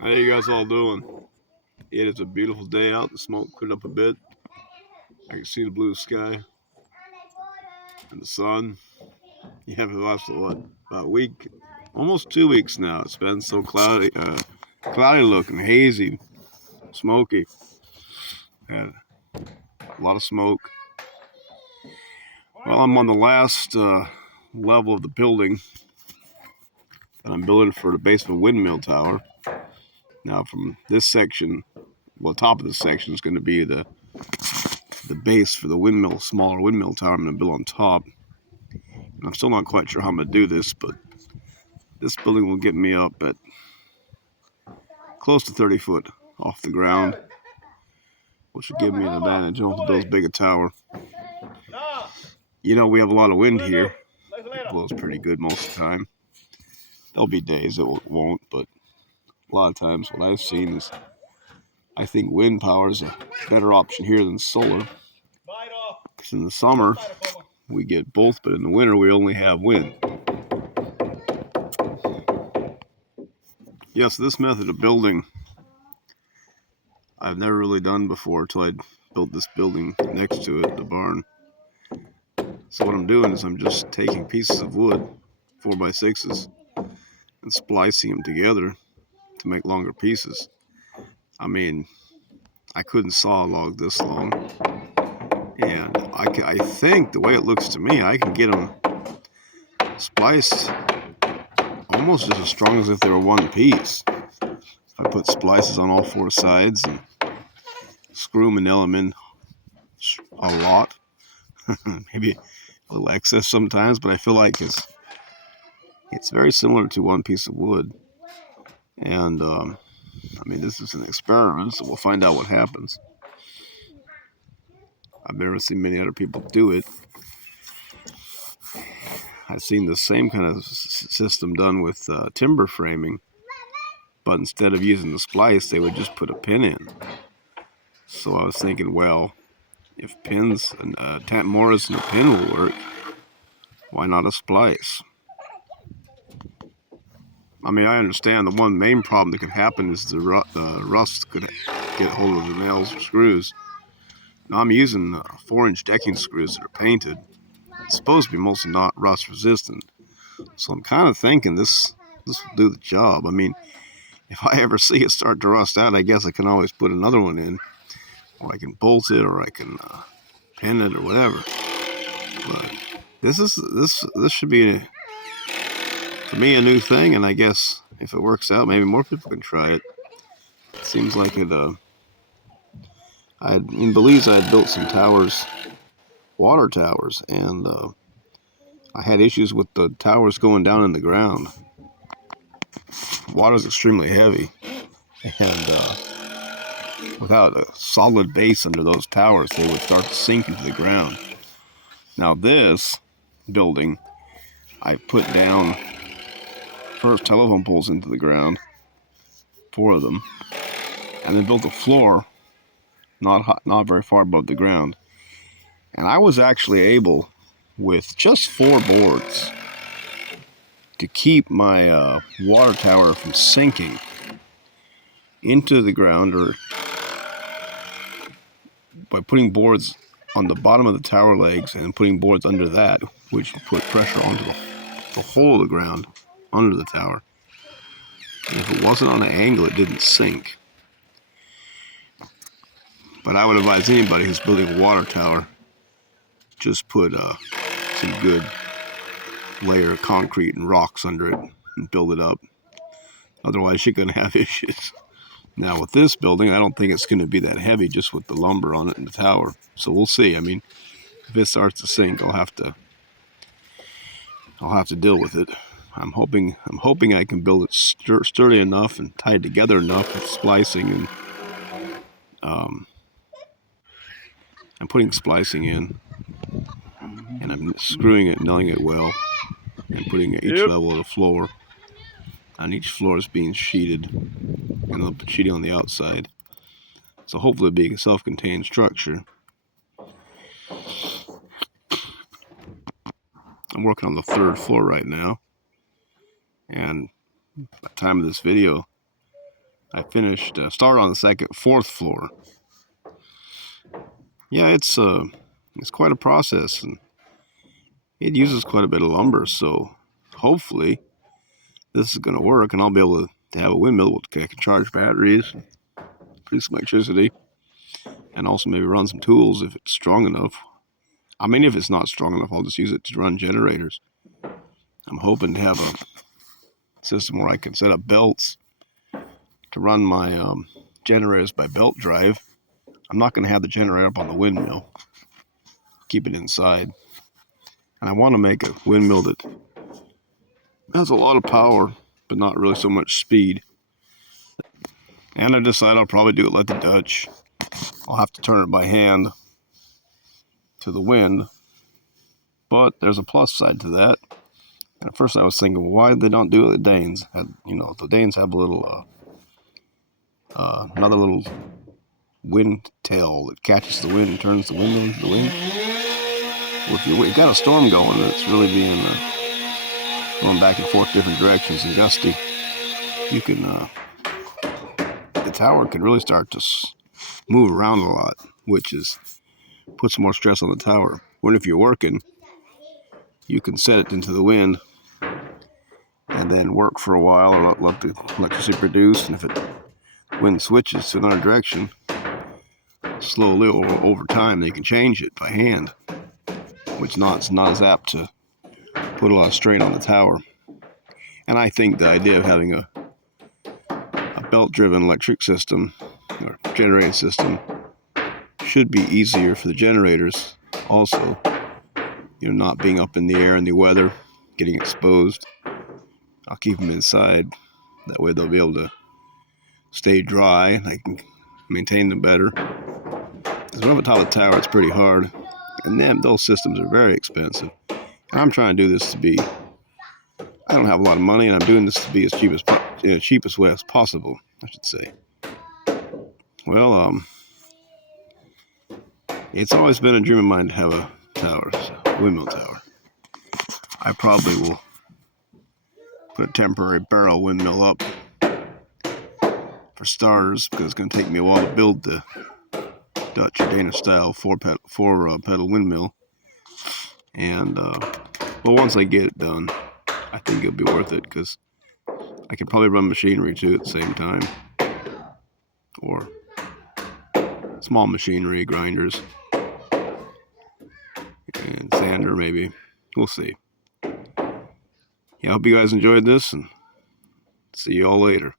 How you guys all doing? It is a beautiful day out. The smoke cleared up a bit. I can see the blue sky and the sun. Yeah, for the last about a week, almost 2 weeks now. It's been so cloudy, cloudy looking, hazy, smoky. Had a lot of smoke. Well, I'm on the last level of the building that I'm building for the base of a windmill tower. Now, from this section, well, the top of this section is going to be the base for the windmill, smaller windmill tower I'm going to build on top. And I'm still not quite sure how I'm going to do this, but this building will get me up at close to 30 foot off the ground, which will give me an advantage. I don't have to build as big a tower. You know, we have a lot of wind here. It blows pretty good most of the time. There'll be days it won't, but a lot of times what I've seen is I think wind power is a better option here than solar. Because in the summer, we get both, but in the winter, we only have wind. Yes, this method of building I've never really done before until I built this building next to it, the barn. So what I'm doing is I'm just taking pieces of wood, 4x6s, and splicing them together to make longer pieces. I mean, I couldn't saw a log this long, and I think the way it looks to me, I can get them spliced almost just as strong as if they were one piece. If I put splices on all four sides and screw them and nail them in a lot, maybe a little excess sometimes, but I feel like it's very similar to one piece of wood. And I mean, this is an experiment, so we'll find out what happens. I've never seen many other people do it. I've seen the same kind of system done with timber framing, but instead of using the splice, they would just put a pin in. So I was thinking, well, if pins and Morris and a pin will work, why not a splice? I mean, I understand the one main problem that could happen is the rust could get hold of the nails or screws. Now I'm using 4-inch decking screws that are painted. It's supposed to be mostly not rust resistant. So I'm kind of thinking this will do the job. I mean, if I ever see it start to rust out, I guess I can always put another one in, or I can bolt it, or I can pin it, or whatever. But this should be for me a new thing, and I guess if it works out, maybe more people can try it. It seems like it. In Belize, I had built some towers, water towers, and I had issues with the towers going down in the ground. Water is extremely heavy, and without a solid base under those towers, they would start to sink into the ground. Now this building, I put down first telephone poles into the ground, 4 of them, and then built a floor not very far above the ground. And I was actually able, with just 4 boards, to keep my water tower from sinking into the ground, or by putting boards on the bottom of the tower legs and putting boards under that, which put pressure onto the whole of the ground under the tower. And if it wasn't on an angle, it didn't sink. But I would advise anybody who's building a water tower, just put some good layer of concrete and rocks under it and build it up. Otherwise, you're going to have issues. Now, with this building, I don't think it's going to be that heavy just with the lumber on it and the tower. So we'll see. I mean, if it starts to sink, I'll have to deal with it. I'm hoping I can build it sturdy enough and tied together enough with splicing, and I'm putting splicing in, and I'm screwing it, nailing it well, and putting it at each level of the floor. And each floor is being sheeted, and I'll put sheeting on the outside. So hopefully it'll be a self-contained structure. I'm working on the 3rd floor right now, and by the time of this video, I finished, started on the fourth floor. Yeah, it's quite a process, and it uses quite a bit of lumber, so hopefully this is going to work, and I'll be able to have a windmill that can charge batteries, produce some electricity, and also maybe run some tools if it's strong enough. I mean, if it's not strong enough, I'll just use it to run generators. I'm hoping to have a system where I can set up belts to run my generators by belt drive. I'm not going to have the generator up on the windmill. Keep it inside. And I want to make a windmill that has a lot of power, but not really so much speed. And I decided I'll probably do it like the Dutch. I'll have to turn it by hand to the wind. But there's a plus side to that. And at first I was thinking, well, why they don't do it the Danes? The Danes have a little, another little wind tail that catches the wind and turns the windmill into the wind. Well, if you've got a storm going that's really being going back and forth different directions and gusty, you can the tower can really start to move around a lot, which puts more stress on the tower. When if you're working, you can set it into the wind and then work for a while or let the electricity produce, and if it wind switches to another direction, slowly over time they can change it by hand, which is not as apt to put a lot of strain on the tower. And I think the idea of having a belt-driven electric system or generating system should be easier for the generators also, not being up in the air in the weather, getting exposed. I'll keep them inside. That way they'll be able to stay dry and I can maintain them better. Because when I'm on top of the tower, it's pretty hard. And then those systems are very expensive. And I'm trying to do this to be, I don't have a lot of money, and I'm doing this to be as cheapest way as possible, I should say. Well, it's always been a dream of mine to have a tower, a windmill tower. I probably will put a temporary barrel windmill up for starters, because it's going to take me a while to build the Dutch or Danish style four pedal windmill. And but once I get it done, I think it'll be worth it, because I can probably run machinery too at the same time, or small machinery, grinders, and sander maybe. We'll see. Yeah, I hope you guys enjoyed this, and see you all later.